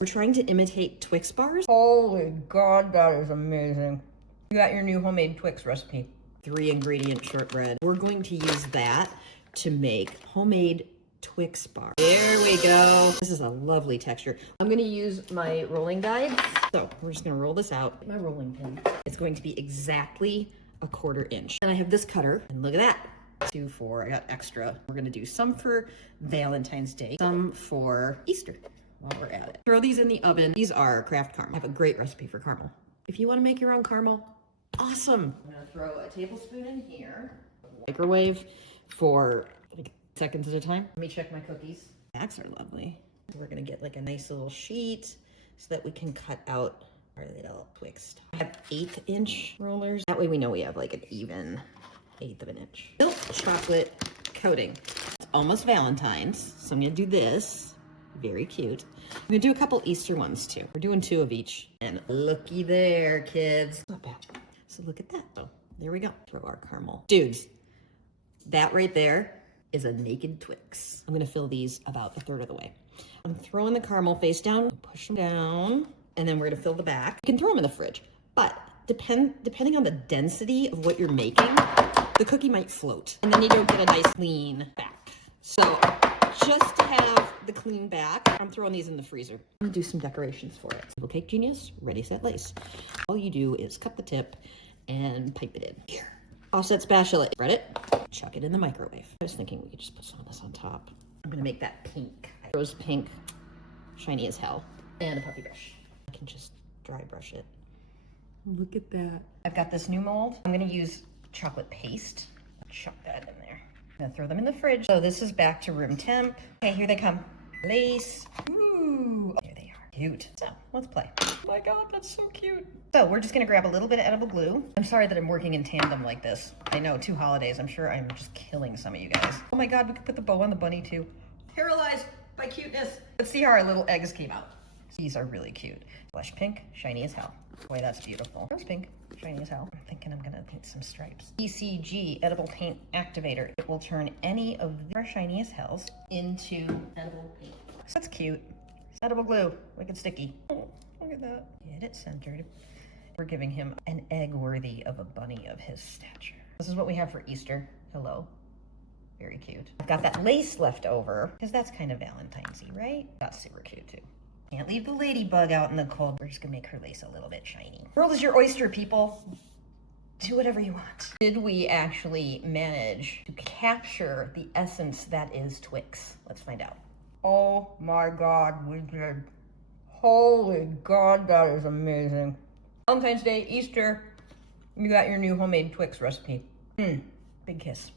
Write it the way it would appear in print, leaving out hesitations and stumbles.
We're trying to imitate Twix bars. Holy God, that is amazing. You got your new homemade Twix recipe. 3-ingredient shortbread. We're going to use that to make homemade Twix bar. There we go. This is a lovely texture. I'm going to use my rolling guide. So we're just going to roll this out. My rolling pin. It's going to be exactly a 1/4 inch. And I have this cutter, and look at that. 2, 4, I got extra. We're going to do some for Valentine's Day, some for Easter while we're at it. Throw these in the oven. These are Kraft caramel. I have a great recipe for caramel. If you want to make your own caramel, awesome. I'm going to throw a tablespoon in here. Microwave for like seconds at a time. Let me check my cookies. Backs are lovely. We're gonna get like a nice little sheet so that we can cut out our little Twix. I have 1/8 rollers. That way we know we have like an even 1/8 of an inch. Milk chocolate coating. It's almost Valentine's, so I'm gonna do this. Very cute. I'm gonna do a couple Easter ones too. We're doing 2 of each. And looky there, kids. Not bad. So look at that. So there we go. Throw our caramel. Dudes, that right there is a naked Twix. I'm gonna fill these about 1/3 of the way. I'm throwing the caramel face down, push them down, and then we're gonna fill the back. You can throw them in the fridge, but depending on the density of what you're making, the cookie might float. And then you don't get a nice clean back. So just to have the clean back, I'm throwing these in the freezer. I'm gonna do some decorations for it. Little Cake Genius, ready, set, lace. All you do is cut the tip and pipe it in. Here. Offset spatula, spread it, chuck it in the microwave. I was thinking we could just put some of this on top. I'm gonna make that pink. Rose pink, shiny as hell. And a puffy brush. I can just dry brush it. Look at that. I've got this new mold. I'm gonna use chocolate paste. Chuck that in there. I'm gonna throw them in the fridge. So this is back to room temp. Okay, here they come. Lace. Ooh. Here they are. Cute. So let's play. Oh my God, that's so cute. So we're just gonna grab a little bit of edible glue. I'm sorry that I'm working in tandem like this. I know, 2 holidays. I'm sure I'm just killing some of you guys. Oh my God, we could put the bow on the bunny too. Paralyzed by cuteness. Let's see how our little eggs came out. These are really cute. Blush pink, shiny as hell. Boy, that's beautiful. Rose pink, shiny as hell. I'm thinking I'm gonna paint some stripes. ECG, edible paint activator. It will turn any of their shiny as hells into edible paint. That's cute. Edible glue, wicked sticky. Oh, look at that. Get it centered. We're giving him an egg worthy of a bunny of his stature. This is what we have for Easter. Hello. Very cute. I've got that lace left over because that's kind of Valentine's-y, right? That's super cute too. Can't leave the ladybug out in the cold. We're just gonna make her lace a little bit shiny. The world is your oyster, people. Do whatever you want. Did we actually manage to capture the essence that is Twix? Let's find out. Oh my God, we did. Holy God, that is amazing. Valentine's Day, Easter, you got your new homemade Twix recipe. Big kiss.